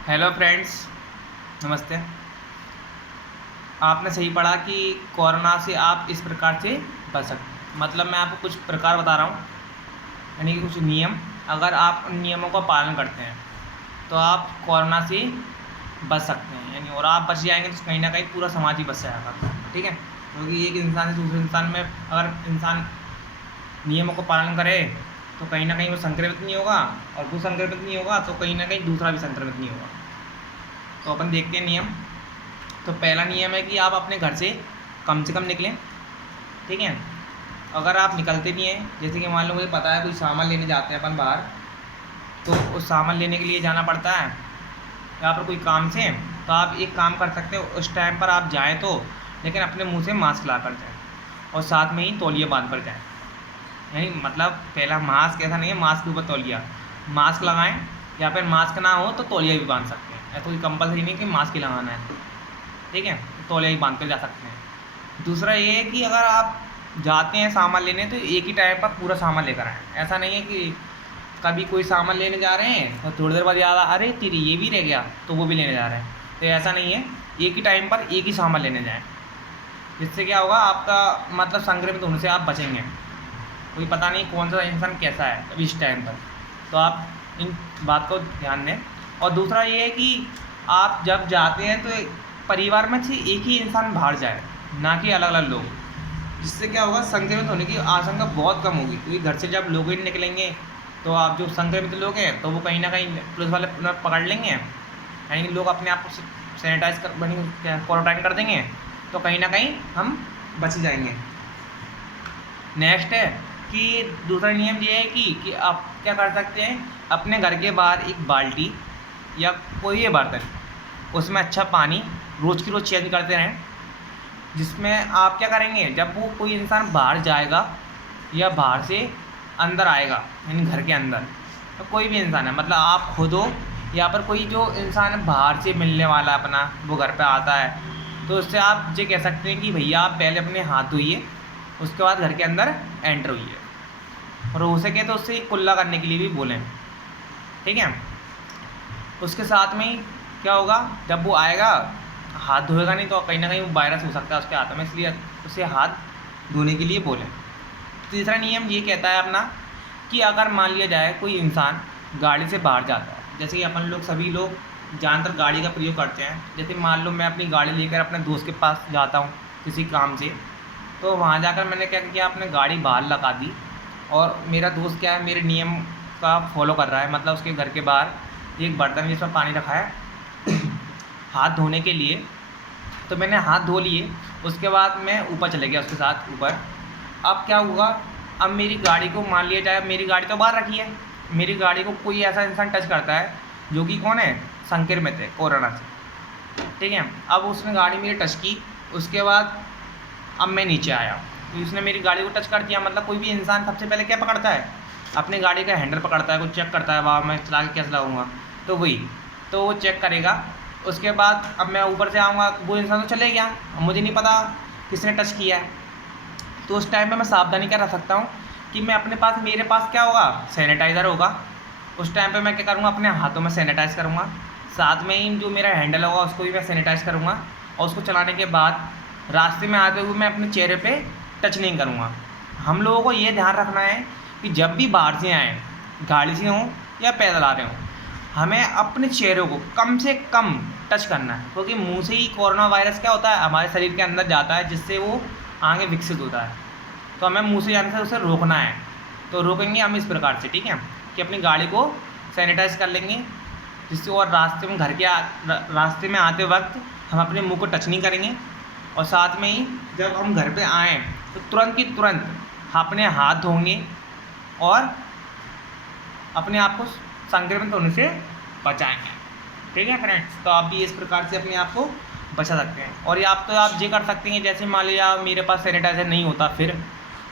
Hello friends, नमस्ते। आपने सही पढ़ा कि कोरोना से आप इस प्रकार से बच सकते हैं। मतलब मैं आपको कुछ प्रकार बता रहा हूँ, यानी कि कुछ नियम। अगर आप उन नियमों का पालन करते हैं तो आप कोरोना से बच सकते हैं, यानी और आप बच जाएंगे तो कहीं ना कहीं पूरा समाज ही बच जाएगा। ठीक है, क्योंकि एक इंसान से दूसरे इंसान में अगर इंसान नियमों का पालन करे तो कहीं ना कहीं वो संक्रमित नहीं होगा, और वो संक्रमित नहीं होगा तो कहीं ना कहीं दूसरा भी संक्रमित नहीं होगा। तो अपन देखते हैं नियम। तो पहला नियम है कि आप अपने घर से कम निकलें। ठीक है, अगर आप निकलते भी हैं, जैसे कि मान लो मुझे पता है कोई सामान लेने जाते हैं अपन बाहर, तो उस सामान लेने के लिए जाना पड़ता है या फिर कोई काम से, तो आप एक काम कर सकते हो, उस टाइम पर आप जाएँ तो लेकिन अपने मुंह से मास्क ला कर जाएँ और साथ में ही तौलिया बांध कर जाएँ। यानी मतलब पहला मास्क ऐसा नहीं है मास्क के ऊपर तौलिया, मास्क लगाएं, या फिर मास्क ना हो तो तौलिया भी बांध सकते हैं। ऐसा कोई कंपलसरी नहीं कि मास्क ही लगाना है। ठीक है, तौलिया ही बांध कर जा सकते हैं। दूसरा ये है कि अगर आप जाते हैं सामान लेने तो एक ही टाइम पर पूरा सामान लेकर आएँ। ऐसा नहीं है कि कभी कोई सामान लेने जा रहे हैं और थोड़ी देर बाद याद अरे तेरी ये भी रह गया तो वो भी लेने जा रहे हैं। तो ऐसा नहीं है, एक ही टाइम पर एक ही सामान लेने जाएँ। जिससे क्या होगा, आपका मतलब संक्रमित होने से आप बचेंगे। कोई पता नहीं कौन सा इंसान कैसा है अभी इस टाइम पर, तो आप इन बात को ध्यान दें। और दूसरा ये है कि आप जब जाते हैं तो परिवार में से एक ही इंसान बाहर जाए, ना कि अलग अलग लोग। जिससे क्या होगा, संक्रमित होने की आशंका बहुत कम होगी, क्योंकि घर से जब लोग ही निकलेंगे तो आप जो संक्रमित लोग हैं तो वो कहीं ना कहीं पुलिस वाले पकड़ लेंगे, यानी लोग अपने आप को सैनिटाइज कर बनी क्वारंटाइन कर देंगे, तो कहीं ना कहीं हम बच जाएंगे। नेक्स्ट है कि दूसरा नियम ये है कि आप क्या कर सकते हैं, अपने घर के बाहर एक बाल्टी या कोई भी बर्तन, उसमें अच्छा पानी रोज़ की रोज़ चेंज करते रहें। जिसमें आप क्या करेंगे, जब वो कोई इंसान बाहर जाएगा या बाहर से अंदर आएगा, यानी घर के अंदर, तो कोई भी इंसान है, मतलब आप खुद हो या पर कोई जो इंसान बाहर से मिलने वाला अपना वो घर पे आता है, तो उससे आप ये कह सकते हैं कि भैया आप पहले अपने हाथ धोइए, उसके बाद घर के अंदर एंटर हुई है। और हो सके तो उससे कुल्ला करने के लिए भी बोलें। ठीक है, उसके साथ में ही क्या होगा, जब वो आएगा हाथ धोएगा नहीं तो कहीं ना कहीं वो वायरस हो सकता है उसके हाथों में, इसलिए उसे हाथ धोने के लिए बोलें। तीसरा नियम ये कहता है अपना कि अगर मान लिया जाए कोई इंसान गाड़ी से बाहर जाता है, जैसे कि अपन लोग सभी लोग ज़्यादातर गाड़ी का प्रयोग करते हैं। जैसे मान लो मैं अपनी गाड़ी लेकर अपने दोस्त के पास जाता हूँ किसी काम से, तो वहाँ जाकर मैंने क्या किया, अपने गाड़ी बाहर लगा दी, और मेरा दोस्त क्या है, मेरे नियम का फॉलो कर रहा है, मतलब उसके घर के बाहर एक बर्तन जिसमें पानी रखा है हाथ धोने के लिए, तो मैंने हाथ धो लिए। उसके बाद मैं ऊपर चले गया उसके साथ ऊपर। अब क्या हुआ, अब मेरी गाड़ी को मान लिया जाए, मेरी गाड़ी तो बाहर रखी है, मेरी गाड़ी को कोई ऐसा इंसान टच करता है जो कि कौन है, संक्रमित है कोरोना से। ठीक है, अब उसने गाड़ी मेरी टच की, उसके बाद अब मैं नीचे आया तो उसने मेरी गाड़ी को टच कर दिया। मतलब कोई भी इंसान सबसे पहले क्या पकड़ता है, अपनी गाड़ी का हैंडल पकड़ता है, कुछ चेक करता है, वाह मैं चला के कैसे लगाऊंगा, तो वही तो वो चेक करेगा। उसके बाद अब मैं ऊपर से आऊँगा, वो इंसान तो चले गया, अब मुझे नहीं पता किसने टच किया है। तो उस टाइम पे मैं सावधानी क्या रख सकता हूँ कि मैं अपने पास, मेरे पास क्या होगा, सैनिटाइज़र होगा। उस टाइम पे मैं क्या करूँगा, अपने हाथों में सैनिटाइज़ करूँगा, साथ में ही जो मेरा हैंडल होगा उसको भी मैं सैनिटाइज़ करूँगा। और उसको चलाने के बाद रास्ते में आते हुए मैं अपने चेहरे पे टच नहीं करूँगा। हम लोगों को ये ध्यान रखना है कि जब भी बाहर से आएँ, गाड़ी से हों या पैदल आ रहे हों, हमें अपने चेहरे को कम से कम टच करना है, क्योंकि मुंह से ही कोरोना वायरस क्या होता है, हमारे शरीर के अंदर जाता है, जिससे वो आगे विकसित होता है। तो हमें मुंह से जाने से उसे रोकना है। तो रोकेंगे हम इस प्रकार से, ठीक है, कि अपनी गाड़ी को सैनिटाइज कर लेंगे, जिससे और रास्ते में रास्ते में आते वक्त हम अपने मुंह को टच नहीं करेंगे। और साथ में ही जब हम घर पे आएँ तो तुरंत की तुरंत अपने हाथ धोएंगे और अपने आप को संक्रमित होने से बचाएंगे। ठीक है फ्रेंड्स, तो आप भी इस प्रकार से अपने आप को बचा सकते हैं। और ये आप ये कर सकते हैं, जैसे मान लिया मेरे पास सैनिटाइज़र नहीं होता फिर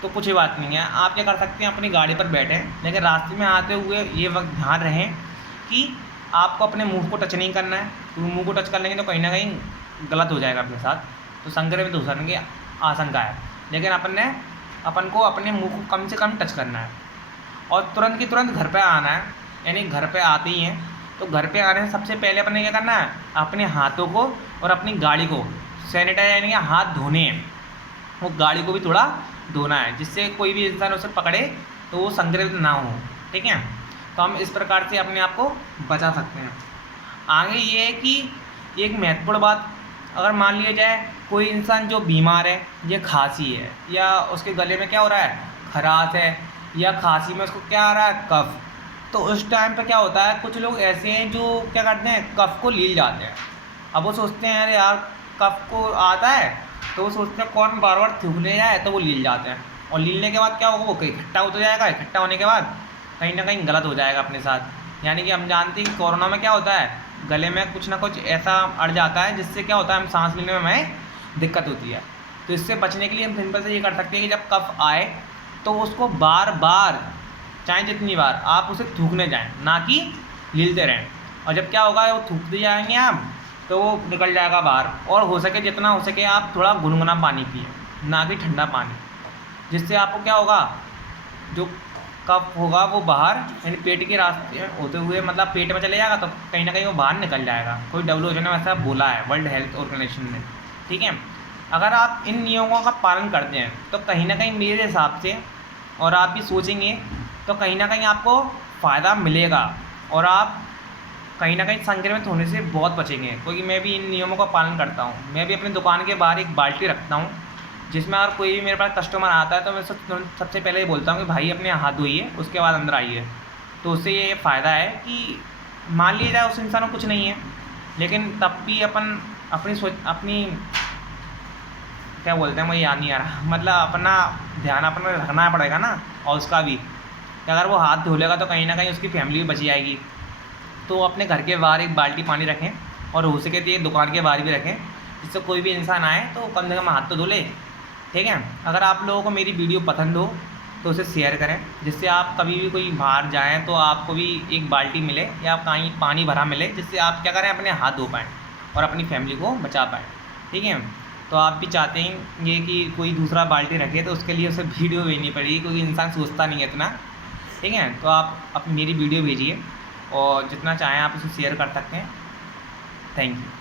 तो कुछ ही बात नहीं है, आप क्या कर सकते हैं, अपनी गाड़ी पर बैठें, लेकिन रास्ते में आते हुए ये वक्त ध्यान रहें कि आपको अपने मुंह को टच नहीं करना है, क्योंकि मुंह को टच कर लेंगे तो कहीं ना कहीं गलत हो जाएगा अपने साथ, तो संक्रमित हो जाने की आशंका है। लेकिन अपन को अपने मुंह को कम से कम टच करना है और तुरंत की तुरंत घर पे आना है, यानी घर पे आते ही हैं तो घर पे आने से सबसे पहले अपने क्या करना है, अपने हाथों को और अपनी गाड़ी को सैनिटाइज यानी कि हाथ धोने हैं, वो गाड़ी को भी थोड़ा धोना है, जिससे कोई भी इंसान उसे पकड़े तो वो संक्रमित ना हो। ठीक है, तो हम इस प्रकार से अपने आप को बचा सकते हैं। आगे ये है कि एक महत्वपूर्ण बात, अगर मान लिया जाए कोई इंसान जो बीमार है, ये खांसी है या उसके गले में क्या हो रहा है, खराश है, या खांसी में उसको क्या आ रहा है, कफ, तो उस टाइम पे क्या होता है, कुछ लोग ऐसे हैं जो क्या करते हैं, कफ को लील जाते हैं। अब वो सोचते हैं अरे यार कफ को आता है, तो वो सोचते हैं कौन बार बार थूकने जाए, तो वो लील जाते हैं। और लीलने के बाद क्या होगा, वो कहीं इकट्ठा होता जाएगा, इकट्ठा होने के बाद कहीं ना कहीं गलत हो जाएगा अपने साथ। यानी कि हम जानते हैं कि कोरोना में क्या होता है, गले में कुछ ना कुछ ऐसा अड़ जाता है जिससे क्या होता है, हम सांस लेने में हमें दिक्कत होती है। तो इससे बचने के लिए हम सिंपल से ये कर सकते हैं कि जब कफ आए तो उसको बार बार, चाहे जितनी बार, आप उसे थूकने जाएं, ना कि लीलते रहें। और जब क्या होगा, वो थूकते जाएंगे आप तो वो निकल जाएगा बाहर। और हो सके जितना हो सके आप थोड़ा गुनगुना पानी पिए, ना कि ठंडा पानी, जिससे आपको क्या होगा, जो कफ होगा वो बाहर यानी पेट के रास्ते होते हुए मतलब पेट में चले जाएगा, तो कहीं ना कहीं वो बाहर निकल जाएगा। कोई WHO ने वैसा बोला है, वर्ल्ड हेल्थ ऑर्गेनाइजेशन ने। ठीक है, अगर आप इन नियमों का पालन करते हैं तो कहीं ना कहीं मेरे हिसाब से, और आप भी सोचेंगे तो कहीं ना कहीं आपको फ़ायदा मिलेगा और आप कहीं ना कहीं संक्रमित होने से बहुत बचेंगे। क्योंकि मैं भी इन नियमों का पालन करता हूँ। मैं भी अपनी दुकान के बाहर एक बाल्टी रखता हूँ, जिसमें अगर कोई भी मेरे पास कस्टमर आता है तो मैं सबसे पहले ये बोलता हूँ कि भाई अपने हाथ धोइए, उसके बाद अंदर आइए। तो उससे ये फ़ायदा है कि मान लिया जाए उस इंसान को कुछ नहीं है, लेकिन तब भी अपन अपनी क्या बोलते हैं, मुझे याद नहीं आ रहा, मतलब अपना ध्यान अपना रखना पड़ेगा ना। और उसका भी कि अगर वो हाथ धो लेगा तो कहीं ना कहीं उसकी फैमिली भी बच जाएगी। तो अपने घर के बाहर एक बाल्टी पानी रखें, और हो सके तो ये दुकान के बाहर भी रखें, जिससे कोई भी इंसान आए तो कम से कम हाथ तो धो ले। ठीक है, अगर आप लोगों को मेरी वीडियो पसंद हो तो उसे शेयर करें, जिससे आप कभी भी कोई बाहर जाएँ तो आपको भी एक बाल्टी मिले या कहीं पानी भरा मिले, जिससे आप क्या करें, अपने हाथ धो पाएँ और अपनी फैमिली को बचा पाएँ। ठीक है, तो आप भी चाहते हैं ये कि कोई दूसरा बाल्टी रखे, तो उसके लिए उसे वीडियो भेजनी पड़ेगी, क्योंकि इंसान सोचता नहीं है इतना। ठीक है, तो आप मेरी वीडियो भेजिए और जितना चाहें आप उसे शेयर कर सकते हैं। Thank you.